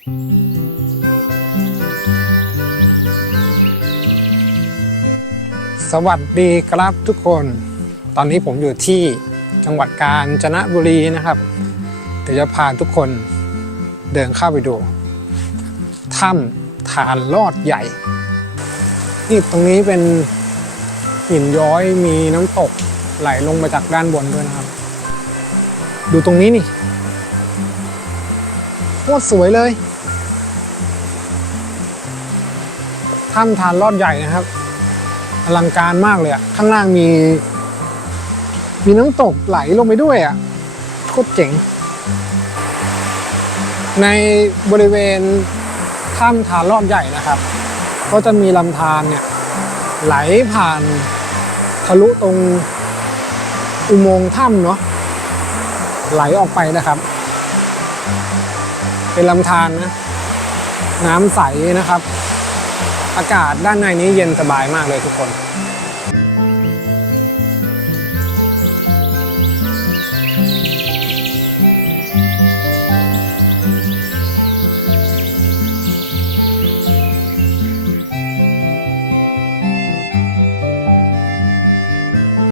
สวัสดีครับทุกคน ตอนนี้ผมอยู่ที่จังหวัดกาญจนบุรีนะครับ เดี๋ยวจะพาทุกคนเดินเข้าไปดู ถ้ำฐานลอดใหญ่ นี่ตรงนี้เป็นหินย้อยมีน้ำตกไหลลงมาจากด้านบนด้วยนะครับ ดูตรงนี้นี่โคตรสวยเลย ถ้ำฐานลอดใหญ่นะครับ อลังการมากเลยอะข้างล่างมี มีน้ำตกไหลลงไปด้วยอะโคตรเจ๋ง ในบริเวณถ้ำฐานรอบใหญ่นะครับ ก็จะมีลำธารเนี่ยไหลผ่านทะลุตรงอุโมงค์ถ้ำเนาะไหลออกไปนะครับ เป็นลำธารนะน้ำใสนะครับ อากาศด้านในนี้เย็นสบายมากเลยทุกคน